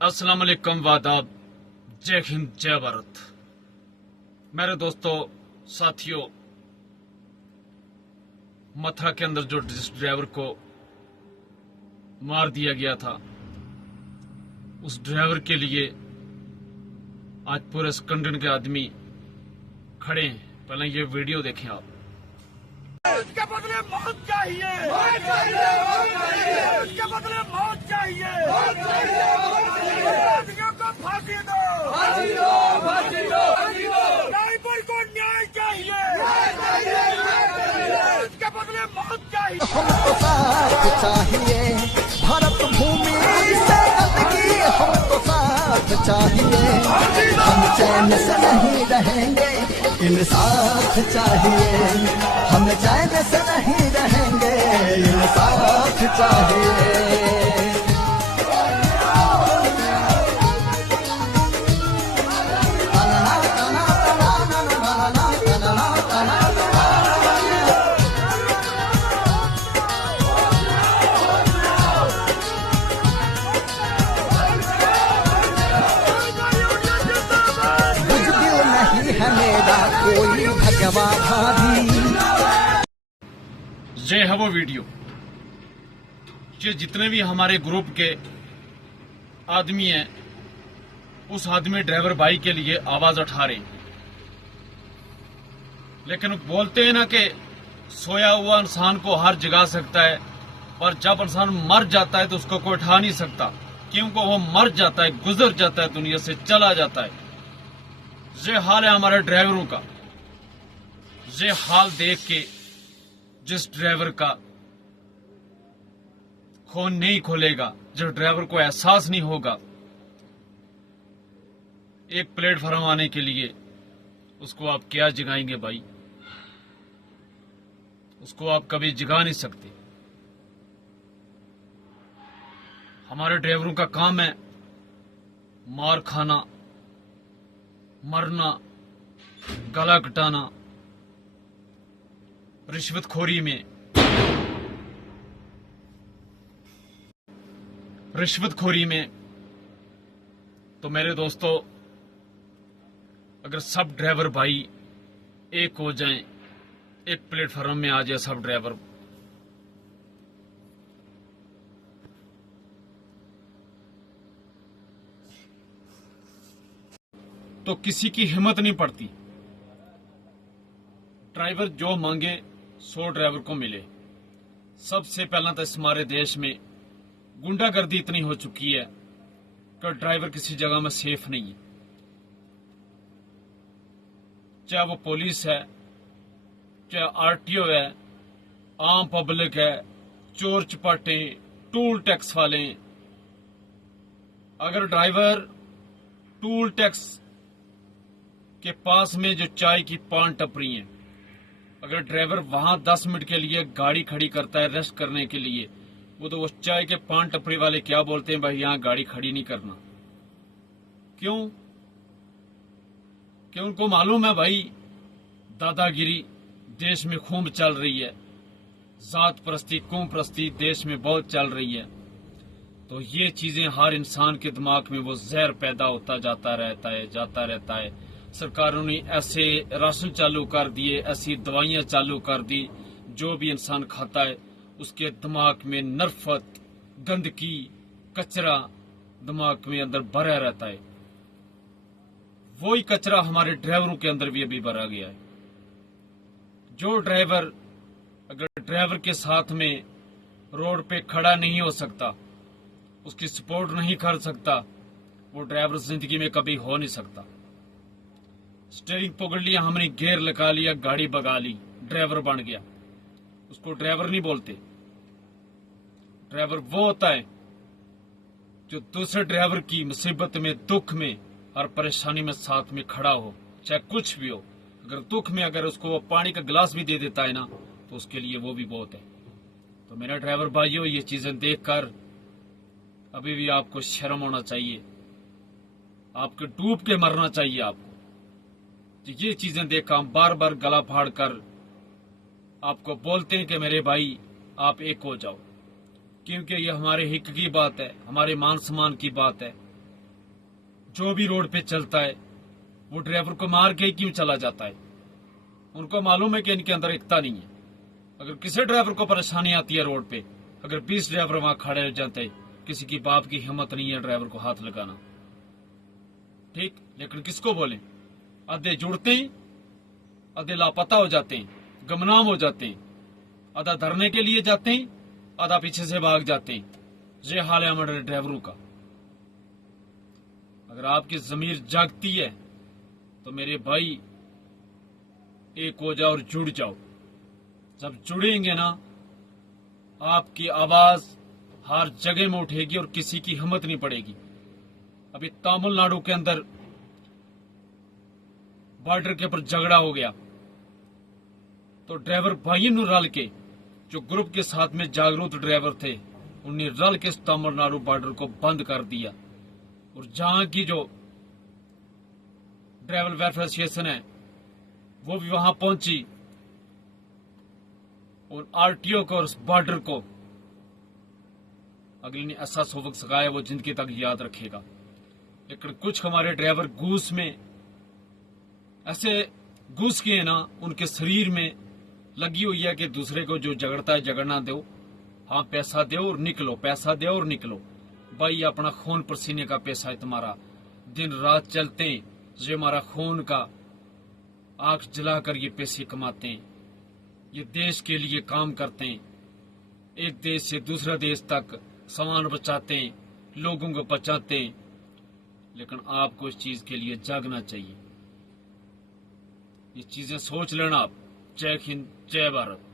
अस्सलाम वालेकुम, वादाब, जय हिंद, जय भारत। मेरे दोस्तों, साथियों, मथुरा के अंदर जो जिस ड्राइवर को मार दिया गया था, उस ड्राइवर के लिए आज पूरे स्कंदन के आदमी खड़े हैं। पहले ये वीडियो देखें आप। इसके बदले मौत चाहिए, मौत चाहिए, मौत चाहिए। इसके बदले मौत चाहिए, मौत चाहिए, मौत चाहिए। आदमियों को फांसी दो, फांसी दो, फांसी दो, फांसी दो। ड्राइवर को न्याय चाहिए, न्याय चाहिए, न्याय चाहिए। इसके बदले मौत चाहिए। हमको साथ चाहिए, भारत भूमि से अलगी हमको साथ चाहिए। हम चैन से नहीं रहेंगे, इंसाफ चाहिए। हम चैन से नहीं रहेंगे, इंसाफ चाहिए। बुझदिल नहीं है मेरा कोई भगवा भाभी। ये है वो वीडियो। ये जितने भी हमारे ग्रुप के आदमी हैं, उस आदमी ड्राइवर भाई के लिए आवाज उठा रहे हैं। लेकिन बोलते हैं ना कि सोया हुआ इंसान को हर जगा सकता है, पर जब इंसान मर जाता है तो उसको कोई उठा नहीं सकता, क्योंकि वो मर जाता है, गुजर जाता है, दुनिया से चला जाता है। ये हाल है हमारे ड्राइवरों का। ये हाल देख के जिस ड्राइवर का खून नहीं खोलेगा, जिस ड्राइवर को एहसास नहीं होगा एक प्लेटफॉर्म आने के लिए, उसको आप क्या जगाएंगे भाई? उसको आप कभी जगा नहीं सकते। हमारे ड्राइवरों का काम है मार खाना, मरना, गला कटाना, रिश्वतखोरी में तो मेरे दोस्तों, अगर सब ड्राइवर भाई एक हो जाएं, एक प्लेटफॉर्म में आ जाए सब ड्राइवर, तो किसी की हिम्मत नहीं पड़ती। ड्राइवर जो मांगे 100 ड्राइवर को मिले। सबसे पहला तो इस हमारे देश में गुंडागर्दी इतनी हो चुकी है कि ड्राइवर किसी जगह में सेफ नहीं है। चाहे वो पुलिस है, चाहे आरटीओ है, आम पब्लिक है, चोर चपाटे, टूल टैक्स वाले। अगर ड्राइवर टूल टैक्स के पास में जो चाय की पान टपरी है, अगर ड्राइवर वहां 10 मिनट के लिए गाड़ी खड़ी करता है रेस्ट करने के लिए, वो तो उस चाय के पान टपरी वाले क्या बोलते हैं, भाई यहां गाड़ी खड़ी नहीं करना। क्यों? कि उनको मालूम है भाई दादागिरी देश में खूब चल रही है, जात परस्ती, कौम परस्ती देश में बहुत चल रही है। तो ये चीजें हर इंसान के दिमाग में वो जहर पैदा होता जाता रहता है। सरकारों ने ऐसे राशन चालू कर दिए, ऐसी दवाइयां चालू कर दी, जो भी इंसान खाता है उसके दिमाग में नफरत, गंदगी, कचरा दिमाग में अंदर भरा रहता है। वही कचरा हमारे ड्राइवरों के अंदर भी अभी भरा गया है। जो ड्राइवर अगर ड्राइवर के साथ में रोड पे खड़ा नहीं हो सकता, उसकी सपोर्ट नहीं कर सकता, वो ड्राइवर जिंदगी में कभी हो नहीं सकता। स्टीयरिंग पकड़ लिया हमने, गियर लगा लिया, गाड़ी भगा ली, ड्राइवर बन गया, उसको ड्राइवर नहीं बोलते। ड्राइवर वो होता है जो दूसरे ड्राइवर की मुसीबत में, दुख में और परेशानी में साथ में खड़ा हो, चाहे कुछ भी हो। अगर दुख में अगर उसको वो पानी का गिलास भी दे देता है ना, तो उसके लिए वो भी बहुत है। तो मेरा ड्राइवर भाइयों, ये चीजें देखकर अभी भी आपको शर्म होना चाहिए, आपको डूब के मरना चाहिए आपको। ये चीजें देखा हम बार बार गला फाड़ कर आपको बोलते हैं कि मेरे भाई आप एक हो जाओ, क्योंकि ये हमारे हिक की बात है, हमारे मान सम्मान की बात है। जो भी रोड पे चलता है वो ड्राइवर को मार के क्यों चला जाता है? उनको मालूम है कि इनके अंदर एकता नहीं है। अगर किसी ड्राइवर को परेशानी आती है रोड पे, अगर 20 ड्राइवर वहां खड़े हो जाते, किसी की बाप की हिम्मत नहीं है ड्राइवर को हाथ लगाना। ठीक, लेकिन किसको बोले? आधे जुड़ते हैं, आधे लापता हो जाते हैं, गुमनाम हो जाते हैं, आधा धरने के लिए जाते हैं, आधा पीछे से भाग जाते हैं। ये हाल है हमारे ड्राइवरों का। अगर आपकी जमीर जागती है तो मेरे भाई एक हो जाओ और जुड़ जाओ। जब जुड़ेंगे ना, आपकी आवाज हर जगह में उठेगी और किसी की हिम्मत नहीं पड़ेगी। अभी तमिलनाडु के अंदर बॉर्डर के ऊपर झगड़ा हो गया, तो ड्राइवर भाई ने रल के, जो ग्रुप के साथ में जागरूक ड्राइवर थे, उन्हें रल के तमिलनाडु बॉर्डर को बंद कर दिया। और जहां की जो ड्राइवर वेलफेयर एसोसिएशन है वो भी वहां पहुंची और आरटीओ को और उस बॉर्डर को अगले ने ऐसा सबक सिखाया वो जिंदगी तक याद रखेगा। लेकिन कुछ हमारे ड्राइवर घूस में ऐसे घुस के ना, उनके शरीर में लगी हुई है कि दूसरे को जो झगड़ता है झगड़ना दो, हाँ पैसा दो और निकलो, पैसा दो और निकलो। भाई अपना खून पसीने का पैसा है तुम्हारा, दिन रात चलते हैं, ये हमारा खून का आंख जलाकर ये पैसे कमाते हैं, ये देश के लिए काम करते हैं, एक देश से दूसरा देश तक सामान बचाते हैं, लोगों को बचाते हैं। लेकिन आपको इस चीज के लिए जागना चाहिए। ये चीजें सोच लेना आप। जय हिंद, जय भारत।